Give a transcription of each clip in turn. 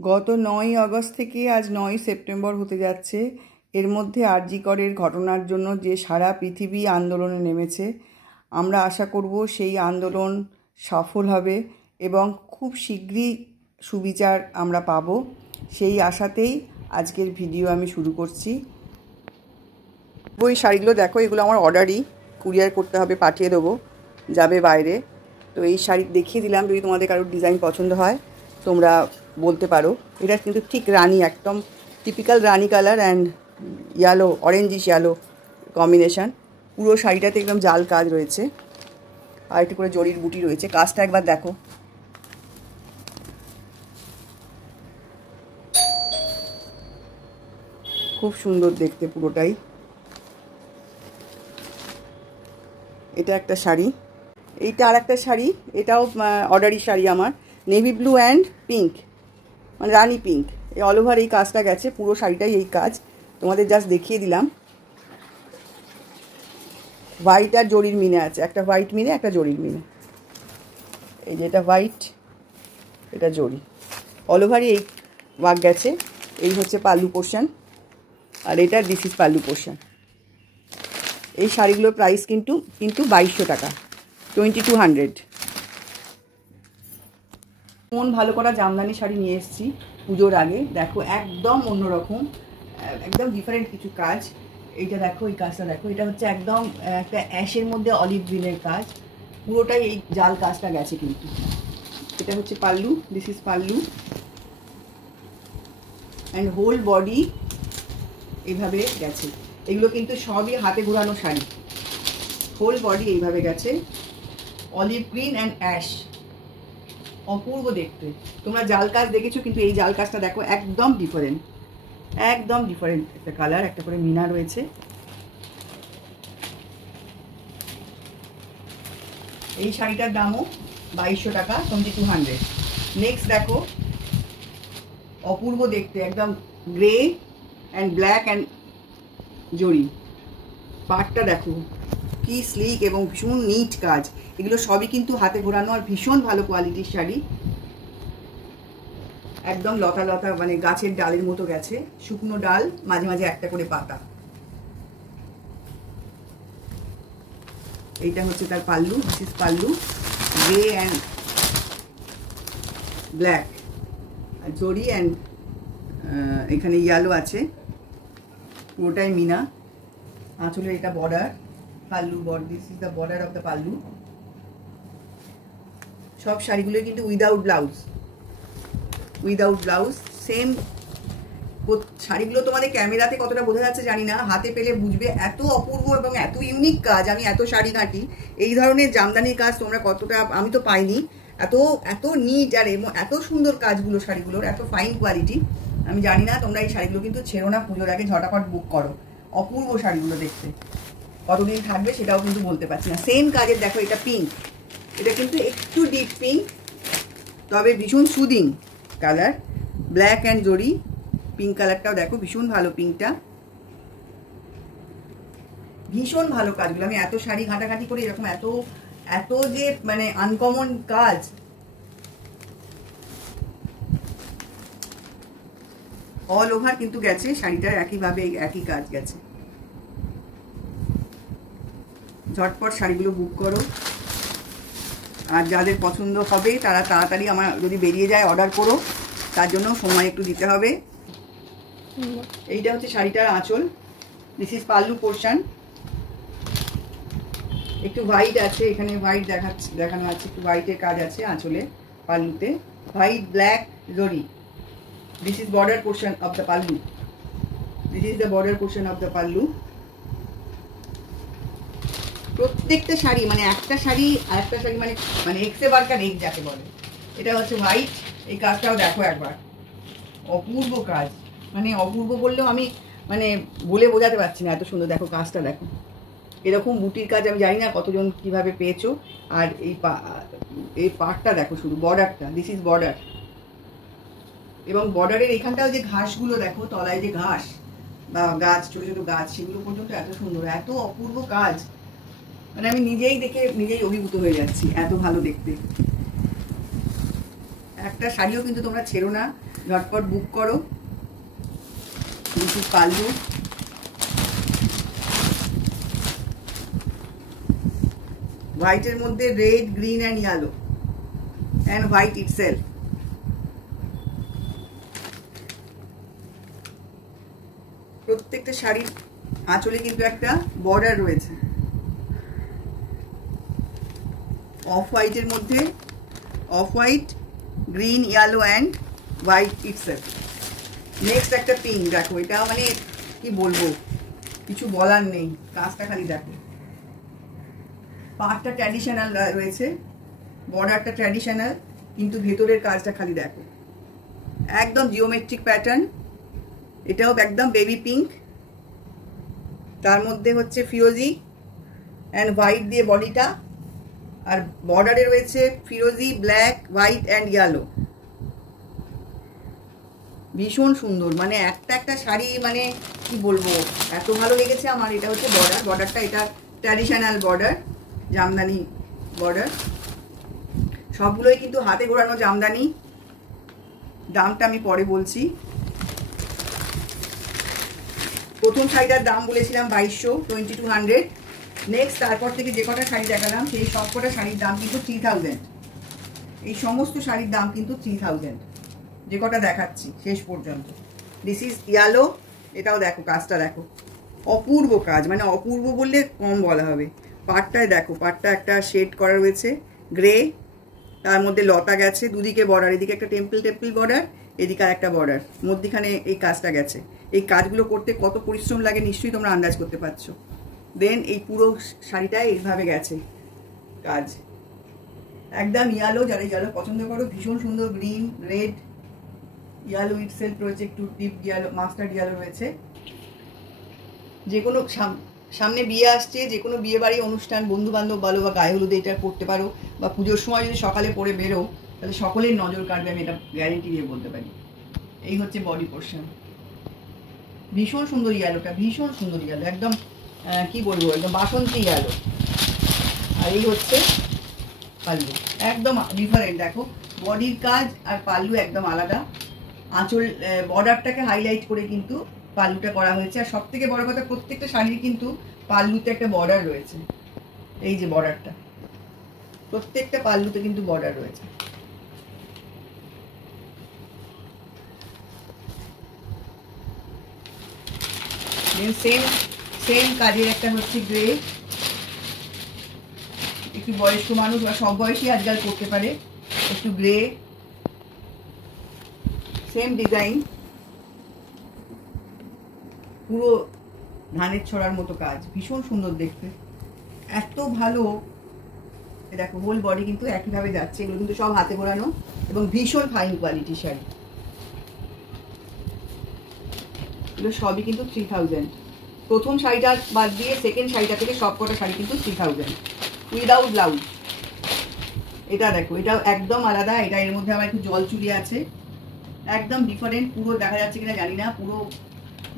গত 9ই আগস্ট থেকে আজ 9ই সেপ্টেম্বর হতে যাচ্ছে। এর মধ্যে আর.জি. করের ঘটনার জন্য যে সারা পৃথিবী আন্দোলনে নেমেছে, আমরা আশা করব সেই আন্দোলন সফল হবে এবং খুব শীঘ্রই সুবিচার আমরা পাব। সেই আশাতেই আজকের ভিডিও আমি শুরু করছি। ওই শাড়িগুলো দেখো, এগুলো আমার অর্ডারই, কুরিয়ার করতে হবে, পাঠিয়ে দেবো, যাবে বাইরে। তো এই শাড়ি দেখিয়ে দিলাম, যদি তোমাদের কারোর ডিজাইন পছন্দ হয় তোমরা বলতে পারো। এটা কিন্তু ঠিক রানি, একদম typical Rani colour and yellow, orangish yellow combination. পুরো শাড়িটাতে একদম জাল কাজ রয়েছে আর একটু করে জরির বুটি রয়েছে। কাজটা একবার দেখো, খুব সুন্দর দেখতে পুরোটাই। এটা একটা শাড়ি, এইটা আর একটা শাড়ি, এটাও অর্ডারি শাড়ি আমার, নেভি ব্লু অ্যান্ড পিঙ্ক, মানে রানি পিঙ্ক। এই অল ওভার এই কাজটা গেছে, পুরো শাড়িটাই এই কাজ। তোমাদের জাস্ট দেখিয়ে দিলাম। হোয়াইট আর জরির মিনে আছে, একটা হোয়াইট মিনে একটা জরির মিনে। এই যে এটা হোয়াইট, এটা জরি, অল ওভারই এই ওয়ার্ক গেছে। এই হচ্ছে পাল্লু পোর্শন, আর এটা দিস ইজ পাল্লু পোর্শন। এই শাড়িগুলোর প্রাইস কিন্তু 2200 টাকা, 2200। মন ভালো করা জামদানি শাড়ি নিয়ে এসেছি পুজোর আগে। দেখো একদম অন্যরকম, একদম ডিফারেন্ট কিছু কাজ। এইটা দেখো, এই কাজটা দেখো, এটা হচ্ছে একদম একটা অ্যাশের মধ্যে অলিভ গ্রিনের কাজ। পুরোটাই এই জাল কাজটা গেছে কিন্তু। এটা হচ্ছে pallu, this is pallu and whole body এইভাবে গেছে। এগুলো কিন্তু সবই হাতে ঘোরানো শাড়ি। হোল বডি এইভাবে গেছে, অলিভ গ্রিন অ্যান্ড অ্যাশ, অপূর্ব দেখতে। তোমরা জাল কাজ দেখেছো, কিন্তু এই জাল কাজটা দেখো একদম ডিফারেন্ট, একদম ডিফারেন্ট একটা কালার। একটা করে মিনা রয়েছে। এই শাড়িটার দামও 2200 টাকা, 2200। নেক্সট দেখো, অপূর্ব দেখতে, একদম গ্রে অ্যান্ড ব্ল্যাক অ্যান্ড জরি। পাটটা দেখো কি স্লিক এবং ভীষণ নিট কাজ। এগুলো সবই কিন্তু হাতে ঘোরানো আর ভীষণ ভালো কোয়ালিটির শাড়ি। একদম লতা লতা, মানে গাছের ডালের মতো গেছে, শুকনো ডাল, মাঝে মাঝে একটা করে পাতা। এইটা হচ্ছে তার pallu, this is pallu, grey and black, জরি অ্যান্ড এখানে ইয়েলো আছে, পুরোটাই মিনা। আঁচলে এটা border, pallu border, this is the border of the pallu. সব শাড়িগুলো কিন্তু without blouse, without blouse same. শাড়িগুলো তোমাদের ক্যামেরাতে কতটা বোঝা যাচ্ছে জানি না, হাতে পেলে বুঝবে। এত অপূর্ব এবং এত ইউনিক কাজ। আমি এত শাড়ি ঘাঁটি, এই ধরনের জামদানির কাজ তোমরা কতটা, আমি তো পাইনি। এত এত নিট আর এত সুন্দর কাজগুলো শাড়িগুলোর, এত ফাইন কোয়ালিটি। আমি জানি না, তোমরা এই শাড়িগুলো কিন্তু ছেড়ো না, পুজোর আগে ঝটাপট বুক করো। অপূর্ব শাড়িগুলো দেখতে, কতদিন থাকবে সেটাও কিন্তু বলতে পারছি না। সেম কাজের দেখো, এটা পিঙ্ক, এটা কিন্তু একটু ডিপ পিঙ্ক, তবে ভীষণ সুদিং কালার, ব্ল্যাক অ্যান্ড জরি। পিঙ্ক কালারটাও দেখো, ভীষণ ভালো পিঙ্কটা, ভীষণ ভালো কাজগুলো। আমি এত শাড়ি ঘাটাঘাটি করে এরকম এত এত যে মানে আনকমন কাজ। অল ওভার কিন্তু গেছে শাড়িটার একইভাবে, একই কাজ গেছে। ঝটপট শাড়িগুলো বুক করো, আর যাদের পছন্দ হবে তারা তাড়াতাড়ি, আমার যদি বেরিয়ে যায় অর্ডার করো, তার জন্য সময় একটু দিতে হবে। এইটা হচ্ছে শাড়িটার আঁচল, দিস ইজ পাল্লু পোর্শন। একটু হোয়াইট আছে এখানে, হোয়াইট দেখানো আছে, একটু হোয়াইটের কাজ আছে আঁচলে, পাল্লুতে হোয়াইট ব্ল্যাক জরি। This is border portion of the pallu, this is the border portion of the pallu. প্রত্যেকটা শাড়ি মানে একটা শাড়ি আর একটা শাড়ি, মানে মানে এক্সে বারকার এক যাকে বলে। এটা হচ্ছে হোয়াইট, এই কাজটাও দেখো একবার, অপূর্ব কাজ। মানে অপূর্ব বললেও আমি মানে বলে বোঝাতে পারছি না, এত সুন্দর দেখো কাজটা দেখো। এরকম বুটির কাজ আমি জানি না কতজন কিভাবে পেয়েছো। আর এই পার্টটা দেখো, শুধু বর্ডারটা, দিস ইজ বর্ডার। এবং বর্ডারের এখানটাও যে ঘাসগুলো দেখো, তলায় যে ঘাস বা গাছ, ছোট ছোট গাছ, সেগুলো পর্যন্ত এত সুন্দর, এত অপূর্ব কাজ। মানে আমি নিজেই দেখে নিজেই অভিভূত হয়ে যাচ্ছি, এত ভালো দেখতে, একটা শাড়িও কিন্তু তোমরা ছেড়ো না, ঝটপট বুক করো। This is pallu. হোয়াইটের মধ্যে red, green and yellow and white itself. প্রত্যেকটা শাড়ির আঁচলে কিন্তু একটা বর্ডার রয়েছে। অফ হোয়াইটের মধ্যে off white, green, yellow and white itself. Next একটা পিঙ্ক, দেখো এটা মানে কি বলবো, কিছু বলার নেই, কাজটা খালি দেখো। পাড়টা ট্র্যাডিশনাল রয়েছে, বর্ডারটা ট্র্যাডিশনাল, কিন্তু ভেতরের কাজটা খালি দেখো, একদম জিওমেট্রিক প্যাটার্ন। এটাও একদম বেবি পিঙ্ক, তার মধ্যে হচ্ছে ফিরোজি অ্যান্ড হোয়াইট দিয়ে বডিটা, আর বর্ডারে রয়েছে ফিরোজি, ব্ল্যাক, হোয়াইট অ্যান্ড ইয়েলো। ভীষণ সুন্দর, মানে একটা একটা শাড়ি মানে কি বলবো, এত ভালো লেগেছে আমার। এটা হচ্ছে বর্ডারটা এটা ট্র্যাডিশনাল বর্ডার, জামদানি বর্ডার। সবগুলোই কিন্তু হাতে ঘোরানো জামদানি। দামটা আমি পরে বলছি। প্রথম শাড়িটার দাম বলেছিলাম 2200, 2200। নেক্সট তারপর থেকে যে কটা শাড়ি দেখালাম সেই সব কটা শাড়ির দাম কিন্তু 3000। এই সমস্ত শাড়ির দাম কিন্তু 3000, যে কটা দেখাচ্ছি শেষ পর্যন্ত। This is yellow. এটাও দেখো, কাজটা দেখো, অপূর্ব কাজ, মানে অপূর্ব বললে কম বলা হবে। পাটটায় দেখো, পাটটা একটা শেড করা রয়েছে গ্রে, তার মধ্যে লতা গেছে, দুদিকে বর্ডার, এদিকে একটা টেম্পল বর্ডার, এদিকে আর একটা বর্ডার, মধ্যখানে এই কাজটা গেছে। এই কাজগুলো করতে কত পরিশ্রম লাগে নিশ্চয়ই তোমরা আন্দাজ করতে পারছো। দেন এই পুরো শাড়িটায় এইভাবে গেছে কাজ, একদম ইয়েলো। যারা ইয়েলো পছন্দ করো, ভীষণ সুন্দর গ্রিন, রেড, ইয়েলো ইটসেলফ রয়েছে, একটু ডিপ ইয়েলো, মাস্টার্ড ইয়েলো রয়েছে। যে কোনো সামনে বিয়ে আসছে, যে কোনো বিয়ে বাড়ি অনুষ্ঠান, বন্ধু বান্ধব বলো বা গায়ে হলুদে এটা পরতে পারো, বা পুজোর সময় যদি সকালে পরে বেরো তাহলে সকলের নজর কাটবে, আমি এটা গ্যারেন্টি দিয়ে বলতে পারি। এই হচ্ছে বডি পোর্শন, ভীষণ সুন্দর ইয়েলোটা, ভীষণ সুন্দর ইয়েলো, একদম কি বলবো, একদম বাসন্তী ইয়েলো। আর এই হচ্ছে পাল্লু, একদম ডিফারেন্ট। দেখো বডির কাজ আর পাল্লু একদম আলাদা। আঁচল বর্ডারটাকে হাইলাইট করে কিন্তু পাল্লুটা করা হয়েছে। আর সব থেকে বড় কথা, প্রত্যেকটা শাড়ির কিন্তু পাল্লুতে একটা বর্ডার রয়েছে। এই যে বর্ডারটা, প্রত্যেকটা পাল্লুতে কিন্তু বর্ডার রয়েছে। সেম কাজের একটা হচ্ছে গ্রে, একটু বয়স্ক মানুষ বা সব বয়সী আজকাল করতে পারে, একটু গ্রে, সেম ডিজাইন, পুরো ধানের ছড়ার মতো কাজ, ভীষণ সুন্দর দেখতে, এত ভালো। দেখো হোল বডি কিন্তু একইভাবে যাচ্ছে, এগুলো কিন্তু সব হাতে ঘোরানো এবং ভীষণ ফাইন কোয়ালিটি শাড়ি। এগুলো সবই কিন্তু 3000। প্রথম শাড়িটা বাদ দিয়ে সেকেন্ড শাড়িটা থেকে সব কটা শাড়ি কিন্তু 3000 উইদাউট ব্লাউজ। এটা দেখো, এটা একদম আলাদা। এটা এর মধ্যে আবার একটু জল চুড়ি আছে, একদম ডিফারেন্ট। পুরো দেখা যাচ্ছে কিনা জানি না, পুরো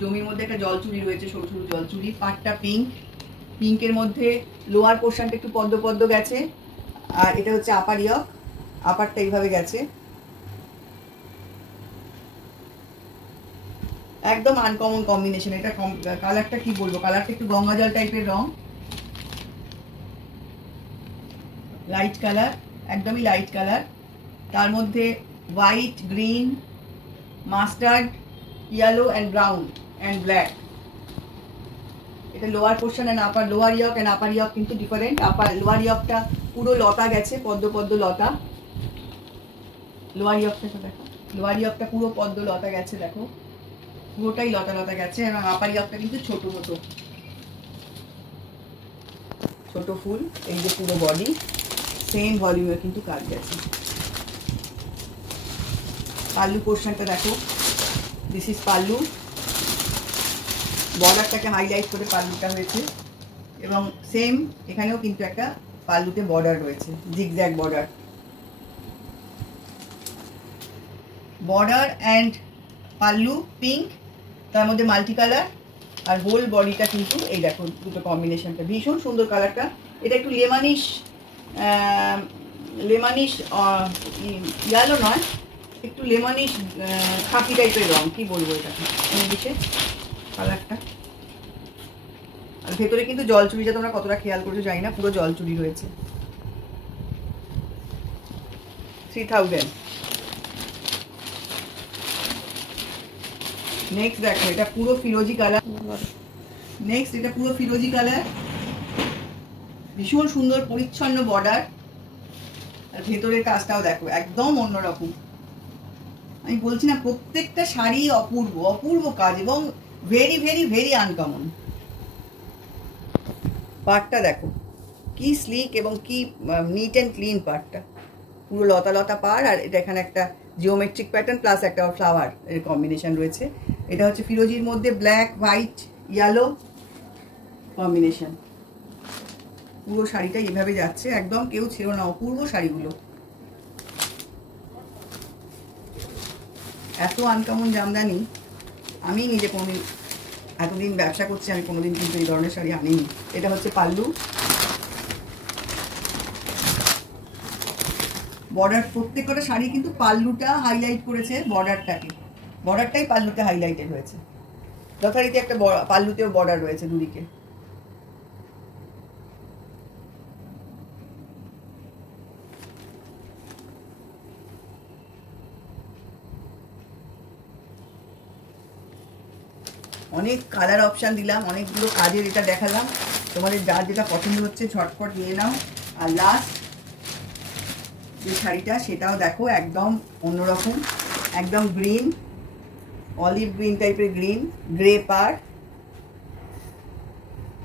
জমির মধ্যে একটা জল চুড়ি রয়েছে, সরু সরু জল চুড়ি। পাটটা পিঙ্ক, পিঙ্কের মধ্যে লোয়ার পোর্শনটা একটু পদ্ম পদ্ম গেছে। আর এটা হচ্ছে আপার ইয়ক, আপারটা এইভাবে গেছে, একদম আনকমন কম্বিনেশন। এটা কালারটা কি বলবো, কালারটা একটু গঙ্গা জল টাইপের রং, লাইট কালার, একদমই লাইট কালার। তার মধ্যে white, green, mustard, yellow and brown and black. এটা lower portion and upper, lower yolk and upper yolk কিন্তু ডিফারেন্ট। আপার লোয়ার ইয়কটা পুরো লতা গেছে, পদ্ম পদ্ম লতা। লোয়ার ইয়কটা দেখো, লোয়ার ইয়কটা পুরো পদ্ম লতা গেছে, দেখো পুরোটাই লতা লতা গেছে। এবং আপার ইয়কটা কিন্তু ছোট মতো, ছোট ফুল। এই যে পুরো বডি সেম ভলিউমে কিন্তু কাজ গেছে। পাল্লু পোর্শনটা দেখো, দিস ইজ পাল্লু। বর্ডারটাকে হাইলাইট করে পাল্লুটা হয়েছে এবং সেম এখানেও কিন্তু একটা পাল্লুতে বর্ডার রয়েছে, zigzag border. Border and pallu pink, তার মধ্যে মাল্টি কালার। আর হোল বডিটা কিন্তু এই দেখো দুটো কম্বিনেশনটা ভীষণ সুন্দর কালারটা। এটা একটু লেমানিশ লেমনিশ ইয়ালো নয়, একটু লেমনিশ খাকি টাইপের রং, কি বলবো এটাকে ইংলিশে কালারটা। আর ভেতরে কিন্তু জলচুরিটা তোমরা কতটা খেয়াল করছো জানি না, পুরো জলচুরি রয়েছে। 3000। নেক্সট দেখো, এটা পুরো ফিরোজি কালার। নেক্সট এটা পুরো ফিরোজি কালার, ভীষণ সুন্দর পরিচ্ছন্ন বর্ডার, আর ভেতরের কাজটাও দেখো একদম অন্যরকম। আমি বলছি না, প্রত্যেকটা শাড়ি অপূর্ব অপূর্ব কাজ এবং ভেরি ভেরি ভেরি আনকমন। পার্টটা দেখো কি স্লিক এবং কি নিট অ্যান্ড ক্লিন, পার্টটা পুরো লতা লতা পাড়, আর এটা এখানে একটা জিওমেট্রিক প্যাটার্ন প্লাস একটা ফ্লাওয়ার এর কম্বিনেশন রয়েছে। এটা হচ্ছে ফিরোজির মধ্যে ব্ল্যাক হোয়াইট ইয়েলো কম্বিনেশন। পুরো শাড়িটা এভাবে যাচ্ছে, একদম কেউ ছিল না, অপূর্ব শাড়িগুলো। এত আনকমন জামদানি আমি নিজে কোনোদিন, এতদিন ব্যবসা করছি আমি কোনোদিন কিন্তু এই ধরনের শাড়ি আনিনি। এটা হচ্ছে পাল্লু, বর্ডার প্রত্যেকটা শাড়ি কিন্তু পাল্লুটা হাইলাইট করেছে বর্ডারটাকে, বর্ডারটাই পাল্লুতে হাইলাইটেড হয়েছে। যথারীতি একটা পাল্লুতেও বর্ডার রয়েছে দুদিকে। অনেক কালার অপশান দিলাম, অনেকগুলো কাজের এটা দেখালাম, তোমাদের যার যেটা পছন্দ হচ্ছে ঝটপট নিয়ে নাও। আর লাস্ট যে শাড়িটা সেটাও দেখো একদম অন্যরকম, একদম গ্রিন, অলিভ গ্রিন টাইপের গ্রিন, গ্রে পার,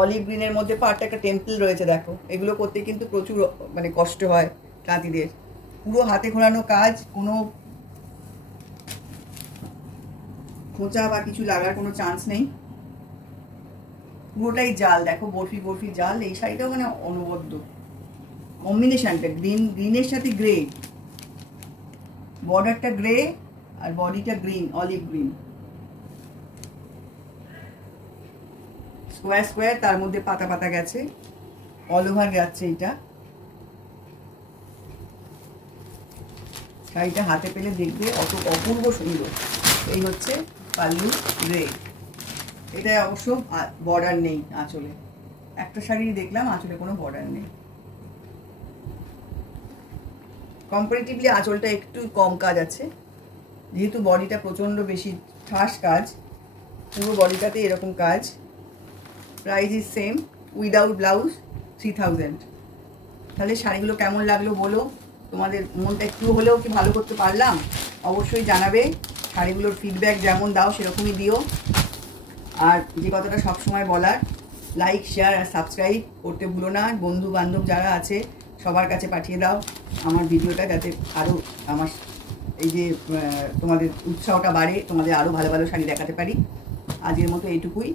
অলিভ গ্রিনের মধ্যে পাড়টা একটা টেম্পল রয়েছে দেখো। এগুলো করতে কিন্তু প্রচুর মানে কষ্ট হয় তাঁতিদের, পুরো হাতে ঘোরানো কাজ, কোনো খোঁচা বা কিছু লাগার কোনো চান্স নেই, পুরোটাই জাল দেখো, বরফি বরফি জাল। এই শাড়িটাও মানে অনবদ্য কম্বিনেশনটা, গ্রিনের সাথে গ্রে, বর্ডারটা গ্রে আর বডিটা green, olive green, square square, তার মধ্যে পাতা পাতা গেছে, অল ওভার যাচ্ছে। এটা শাড়িটা হাতে পেলে দেখবে অত অপূর্ব সুন্দর। এই হচ্ছে পাল্লু গ্রে, এটাই অবশ্য বর্ডার নেই আঁচলে, একটা শাড়ি দেখলাম আঁচলে কোনো বর্ডার নেই। কম্পারেটিভলি আঁচলটা একটু কম কাজ আছে, যেহেতু বডিটা প্রচণ্ড বেশি ঠাস কাজ, পুরো বডিটাতে এরকম কাজ। Price is same, without blouse 3000। তাহলে শাড়িগুলো কেমন লাগলো বলো, তোমাদের মনটা একটু হলেও কি ভালো করতে পারলাম অবশ্যই জানাবে। শাড়িগুলোর ফিডব্যাক যেমন দাও সেরকমই দিও। আর যে কথাটা সবসময় বলার, লাইক শেয়ার আর সাবস্ক্রাইব করতে ভুলো না। বন্ধু বান্ধব যারা আছে সবার কাছে পাঠিয়ে দাও আমার ভিডিওটা, যাতে আরও আমার এই যে তোমাদের উৎসাহটা বাড়ে, তোমাদের আরও ভালো ভালো শাড়ি দেখাতে পারি। আজকের মতো এইটুকুই।